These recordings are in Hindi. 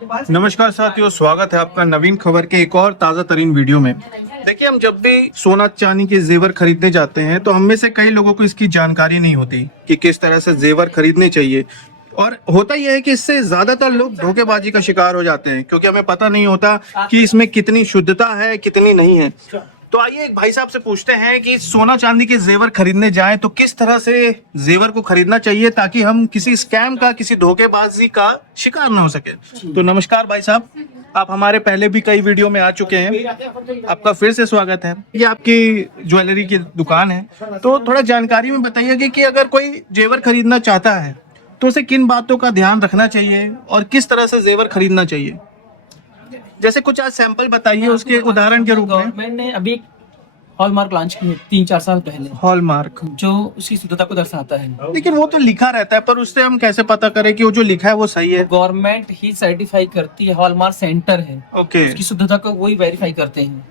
नमस्कार साथियों, स्वागत है आपका नवीन खबर के एक और ताज़ा तरीन वीडियो में। देखिए, हम जब भी सोना चांदी के जेवर खरीदने जाते हैं तो हम में से कई लोगों को इसकी जानकारी नहीं होती कि किस तरह से जेवर खरीदने चाहिए। और होता यह है कि इससे ज्यादातर लोग धोखेबाजी का शिकार हो जाते हैं, क्योंकि हमें पता नहीं होता कि इसमें कितनी शुद्धता है, कितनी नहीं है। तो आइए एक भाई साहब से पूछते हैं कि सोना चांदी के जेवर खरीदने जाएं तो किस तरह से जेवर को खरीदना चाहिए ताकि हम किसी स्कैम का, किसी धोखेबाजी का शिकार ना हो सके। तो नमस्कार भाई साहब, आप हमारे पहले भी कई वीडियो में आ चुके हैं, आपका फिर से स्वागत है। ये आपकी ज्वेलरी की दुकान है, तो थोड़ा जानकारी में बताइए कि अगर कोई जेवर खरीदना चाहता है तो उसे किन बातों का ध्यान रखना चाहिए और किस तरह से जेवर खरीदना चाहिए। जैसे कुछ आज सैंपल बताइए उसके उदाहरण के रूप में। गवर्नमेंट ने अभी एक हॉलमार्क लॉन्च की है 3-4 साल पहले, हॉलमार्क जो उसकी शुद्धता को दर्शाता है। लेकिन वो तो लिखा रहता है, पर उससे हम कैसे पता करें कि वो जो लिखा है वो सही है। गवर्नमेंट ही सर्टिफाई करती है, हॉलमार्क सेंटर है, ओके, उसकी शुद्धता को वही वेरीफाई करते हैं।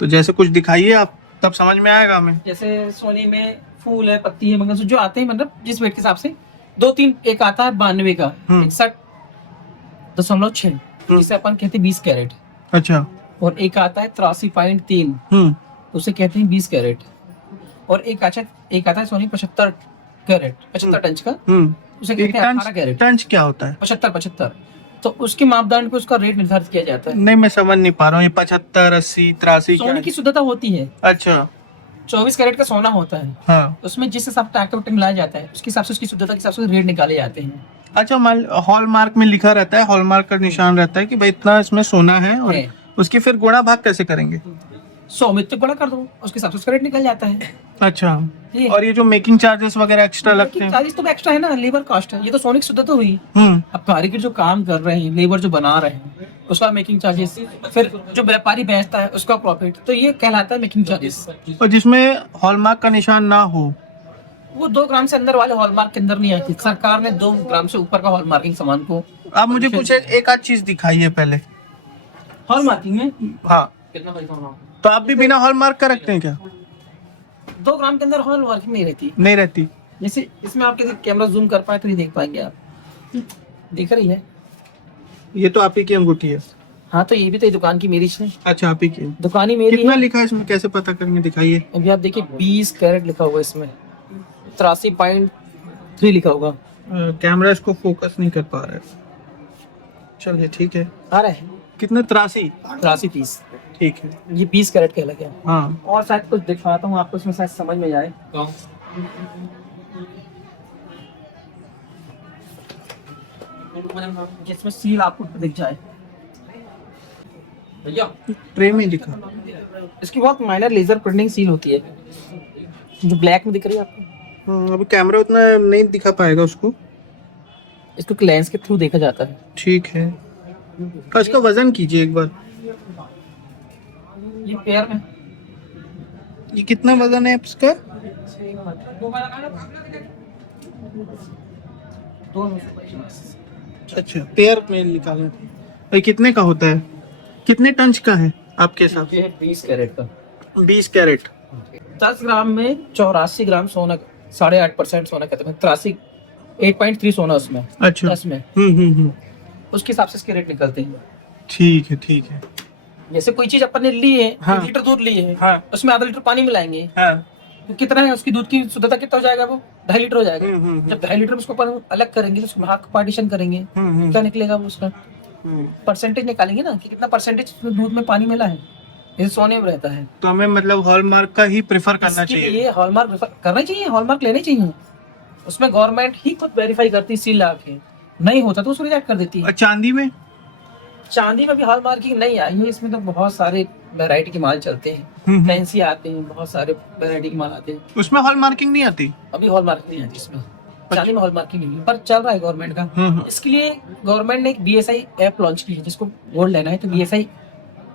तो जैसे कुछ दिखाइए आप, तब समझ में आएगा हमें। जैसे सोने में फूल है, पत्ती है, मंगलसूत्र जो आते हैं, मतलब जिस वेट के हिसाब से 2-3 एक आता है 92 का 61.6, जिसे अपन कहते हैं 20 कैरेट। अच्छा। और एक आता है 83.3, उसे कहते हैं 20 कैरेट। और एक आता है सोनी 75 कैरेट, 75 टंच का, उसे कहते हैं 18 कैरेट। टंच क्या होता है? 75। तो उसके मापदंड पे उसका रेट निर्धारित किया जाता है। नहीं, मैं समझ नहीं पा रहा हूँ। ये 75, 80, 83 सोने की शुद्धता होती है। अच्छा। 24 कैरेट का सोना होता है। हाँ। उसमें जिस हिसाब से एक्टिविटी मिलाया जाता है, उसके हिसाब से उसकी शुद्धता के हिसाब से रेट निकाले जाते हैं। अच्छा, हॉलमार्क में लिखा रहता है, हॉलमार्क का निशान रहता है कि भाई इतना इसमें सोना है, और उसकी फिर गुणा भाग कैसे करेंगे? 100 में तो बड़ा कर दो, उसके हिसाब से उसका रेट निकल जाता है। अच्छा। और ये जो मेकिंग चार्जेस वगैरह एक्स्ट्रा लगते हैं? चार्जेस तो एक्स्ट्रा है ना, लेबर कॉस्ट है। ये तो सोने की शुद्धता हुई। अब कारीगर जो काम कर रहे हैं, लेबर जो बना रहे हैं, उसका मेकिंग चार्जेस, फिर जो व्यापारी बेचता है उसका प्रॉफिट, तो ये कहलाता है मेकिंग चार्जेस। और जिसमें हॉलमार्क का निशान ना हो, वो 2 ग्राम से अंदर वाले हॉलमार्क के अंदर नहीं आती। सरकार ने 2 ग्राम से ऊपर का हॉलमार्किंग सामान को। आप मुझे कुछ एक आध चीज दिखाइए पहले। हॉलमार्किंग में हाँ, कितना पैसा होना? तो आप भी बिना हॉलमार्क का रखते हैं क्या? 2 ग्राम के अंदर हॉलमार्किंग नहीं रहती। नहीं रहती। जैसे इसमें आप कैमरा जूम कर पाए तो नहीं देख पाएंगे आप। दिख रही है? ये तो आप ही की अंगूठी है। हाँ, तो ये भी तो दुकान की मेरी है। अच्छा, आप ही की। दुकान ही मेरी कितना है। लिखा है इसमें, कैसे पता करेंगे? दिखाइए। अभी आप देखिए 20 कैरेट लिखा हुआ है इसमें, 83.3 लिखा होगा। कैमरा इसको फोकस नहीं कर पा रहा है। चलिए ठीक है। आ रहा है कितने? 83। 83-30। ठीक है। ये 20 कैरेट का लगे। हाँ। और शायद कुछ दिखाता हूँ आपको, इसमें शायद समझ में जाए। जिसमें सील आपको दिख जाए भैया, ट्रे में दिखा। इसकी बहुत माइनर लेजर प्रिंटिंग सील होती है, जो ब्लैक में दिख रही है आपको। अभी कैमरा उतना नहीं दिखा पाएगा उसको। इसको लेंस के थ्रू देखा जाता है। ठीक है। इसका वजन कीजिए एक बार। ये पेयर में ये कितना वजन है इसका? 250। अच्छा, पेयर में निकालना। भाई कितने का होता है? कितने टंच का है आपके हिसाब से? 20 कैरेट का। 20 कैरेट। 10 ग्राम में 84 ग्राम सोना, 8.5% सोना कहते हैं। 8.3 सोना उसमें। अच्छा। 10 में। उसके हिसाब से इसके रेट निकलते हैं। ठीक है, ठीक है। जैसे कोई चीज अपन ने ली है, 1 लीटर दूध ली है, उसमें आधा लीटर पानी मिलाएंगे, तो कितना है उसकी दूध की शुद्धता, कितना हो जाएगा? वो 2.5 लीटर हो जाएगा। जब 2.5 लीटर उसको अपन अलग करेंगे, तो उसको भाग पार्टीशन करेंगे, क्या निकलेगा? वो उसका परसेंटेज निकालेंगे ना, कि कितना परसेंटेज दूध में पानी मिला है। ये सोने में रहता है। तो हमें मतलब हॉलमार्क का ही प्रेफर करना चाहिए। ये हॉलमार्क प्रेफर करना चाहिए, हॉलमार्क लेने चाहिए। उसमें गवर्नमेंट ही खुद वेरीफाई करती है, सील लगा के। नहीं होता तो उसको रिजेक्ट कर देती है। और चांदी में? चांदी में भी हॉलमार्किंग नहीं आई है। इसमें तो बहुत सारे वैरायटी के माल चलते हैं, फैंसी आते हैं, बहुत सारे वैरायटी के माल आते हैं। उसमें हॉलमार्किंग नहीं आती? अभी हॉलमार्किंग नहीं आती इसमें। चांदी में हॉलमार्किंग नहीं है, पर चल रहा है गवर्नमेंट का। इसके लिए गवर्नमेंट ने एक BSI ऐप लॉन्च की है। जिसको गोल्ड लेना है तो BSI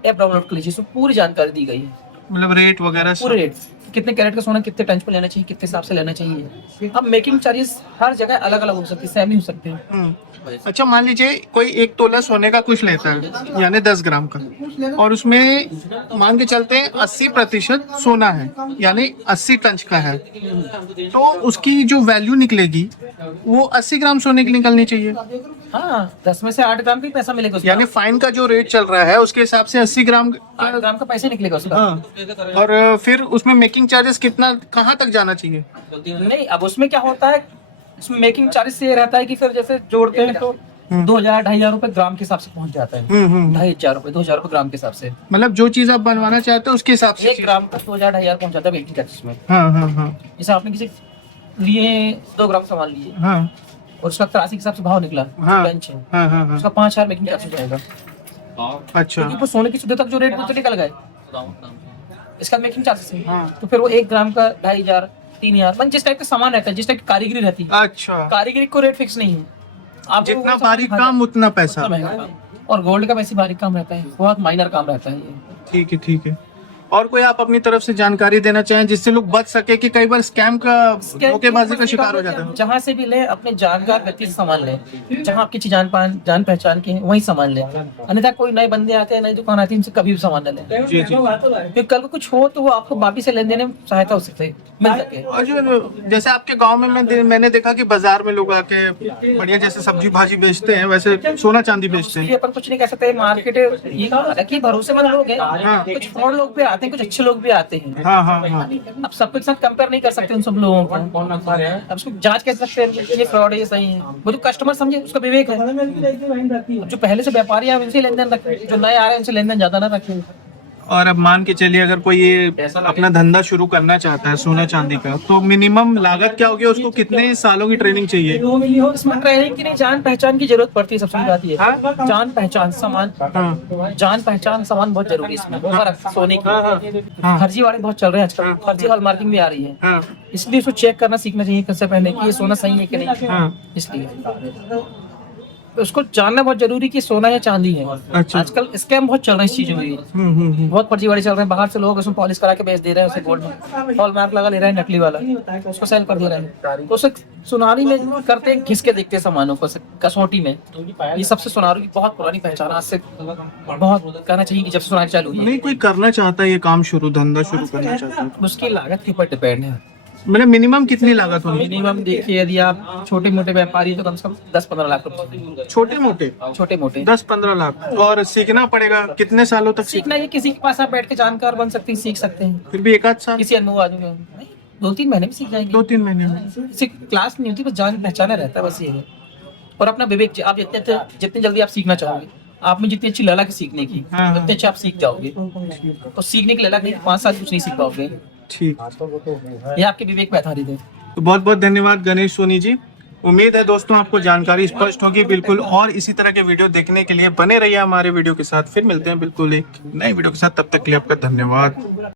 ऐप डाउनलोड कर लीजिए, इसमें पूरी जानकारी दी गई है। मतलब रेट वगैरह पूरे रेट कितने कैरेट का सोना कितने टन पे लेना चाहिए, कितने हिसाब से लेना चाहिए। अब मेकिंग चार्जेस हर जगह अलग अलग हो सकते हैं, सेम नहीं हो सकते हैं। अच्छा, मान लीजिए कोई 1 तोला सोने का कुछ लेता है, यानी 10 ग्राम का, और उसमें मान के चलते हैं 80% सोना है, यानी 80 टन का है, तो उसकी जो वैल्यू निकलेगी वो 80 ग्राम सोने की निकलनी चाहिए। हाँ, 10 में से 8 ग्राम का ही पैसा मिलेगा उसका। यानी फाइन का जो रेट चल रहा है उसके हिसाब से 80 ग्राम 8 ग्राम का पैसा निकलेगा उसका। हाँ। और फिर उसमें मेकिंग चार्जेस कितना, कहाँ तक जाना चाहिए? नहीं, अब उसमें क्या होता है, इसमें मेकिंग चार्जेस से ये रहता है कि फिर जैसे जोड़ते हैं तो 2,000-2,500 रुपए ग्राम के हिसाब से पहुंच जाता है। 2,500 रुपए 2,000 रुपए ग्राम के हिसाब से, मतलब जो चीज आप बनवाना चाहते हो उसके हिसाब से 1 ग्राम का 2,000-2,500 पहुंच जाता है मेकिंग चार्जेस में। हाँ हाँ हाँ जैसे आपने किसी लिए 2 ग्राम सामान लिए हाँ और उसका 83 के हिसाब से भाव निकला, हाँ बेंच है, हाँ हाँ हाँ। उसका 5,000 मेकिंग चार्ज हो जाएगा। अच्छा क्योंकि वो सोने की शुद्धता का जो रेट वो तो निकल गए, इसका मेकिंग चार्जेस है। हाँ। तो फिर वो 1 ग्राम का 2,500 3,000, मतलब जिस टाइप का सामान रहता है, जिस टाइप की कारीगरी रहती है, अच्छा, कारीगरी को रेट फिक्स नहीं है। आप जितना बारीक काम उतना पैसा। महंगा काम। और गोल्ड का वैसे बारीक काम रहता है, बहुत माइनर काम रहता है ये। ठीक है ठीक है। और कोई आप अपनी तरफ से जानकारी देना चाहें जिससे लोग बच सके कि कई बार स्कैम का, धोखेबाजी का शिकार हो जाता है? जहाँ से भी ले अपने जानकार व्यक्ति से सामान ले, जहाँ आपकी चीज जान पहचान के वही सामान ले। अन्यथा कोई नए बंदे आते हैं, नई दुकान आती है, इनसे कभी भी सामान न ले। जी जी। क्योंकि कल को कुछ हो तो वो आपको वापिस से लेन देने में सहायता हो सकती है, मिल सके। और जो जैसे आपके गांव में मैंने देखा कि बाजार में लोग आके बढ़िया जैसे सब्जी भाजी बेचते हैं, वैसे सोना चांदी बेचते हैं। ये अपन कुछ नहीं कह सकते, मार्केट ये हालांकि भरोसेमंद लोग हैं, कुछ फ्रॉड लोग भी आते हैं, कुछ अच्छे लोग भी आते हैं। हाँ हाँ हाँ। अब सबके साथ कंपेयर नहीं कर सकते उन सब लोगों को। अब उसको जांच कैसे सकते हैं कि ये फ्रॉड है ये सही है? वो तो कस्टमर समझे, उसका विवेक है। जो पहले से व्यापारी हैं उनसे लेन देन रखें, जो नए आ रहे हैं उनसे लेन देन ज्यादा ना रखें। और अब मान के चलिए अगर कोई ये अपना धंधा शुरू करना चाहता है सोना चांदी का, तो मिनिमम लागत क्या होगी, उसको कितने सालों की ट्रेनिंग चाहिए? इसमें ट्रेनिंग की नहीं, जान पहचान की जरूरत पड़ती है। सबसे बड़ी बात ये है, जान पहचान सामान, जान पहचान सामान बहुत जरूरी है इसमें। फर्क सोने की फर्जी वाले बहुत चल रहे हैं आजकल, फर्जी हॉल मार्किंग भी आ रही है, इसलिए उसको चेक करना सीखना चाहिए सबसे पहले कि ये सोना सही है कि नहीं। इसलिए उसको जानना बहुत जरूरी कि सोना या चांदी है। अच्छा। आजकल स्कैम बहुत चल रहे हैं इस चीजों में, बहुत फर्जीवाड़े चल रहे हैं। बाहर से लोग उसमें पॉलिश करा के बेच दे रहे हैं, उसे गोल्ड में हॉल मार्क लगा ले रहे हैं, नकली वाला उसको सेल कर दे रहे हैं। तो उसे सुनारी में करते हैं, घिस के देखते हैं सामानों को कसौटी में। ये सबसे सुनारू की बहुत पुरानी पहचान, आज से बहुत कहना चाहिए कि जब सुनारी चालू हुई है। नहीं, कोई करना चाहता है ये काम शुरू, धंधा शुरू करना चाहता है, उसकी लागत के ऊपर डिपेंड है। मतलब मिनिमम कितनी लागत होगी? मिनिमम देखिए, यदि आप छोटे मोटे व्यापारी तो कम से कम 10-15 लाख रुपए। छोटे मोटे छोटे मोटे 10-15 लाख। और सीखना पड़ेगा कितने सालों तक? सीखना ये किसी के पास आप बैठ के जानकार बन सकते हैं, सीख सकते हैं। फिर भी 1 आध साल, किसी अनुभव आदमी में नहीं, 2-3 महीने में सीख जाएंगे। 2-3 महीने में? किसी क्लास नहीं होती, बस जान पहचाना रहता है, बस ये है। और अपना विवेक, आप जितने जल्दी आप सीखना चाहोगे, आप में जितनी अच्छी ललक है सीखने की, उतने अच्छे आप सीख जाओगे। तो सीखने की ललक नहीं, 5 साल कुछ नहीं सीख पाओगे। ठीक, ये आपके विवेक पे आधारित है। तो बहुत बहुत धन्यवाद गणेश सोनी जी। उम्मीद है दोस्तों आपको जानकारी स्पष्ट होगी बिल्कुल, और इसी तरह के वीडियो देखने के लिए बने रहिए हमारे वीडियो के साथ। फिर मिलते हैं बिल्कुल एक नए वीडियो के साथ, तब तक के लिए आपका धन्यवाद।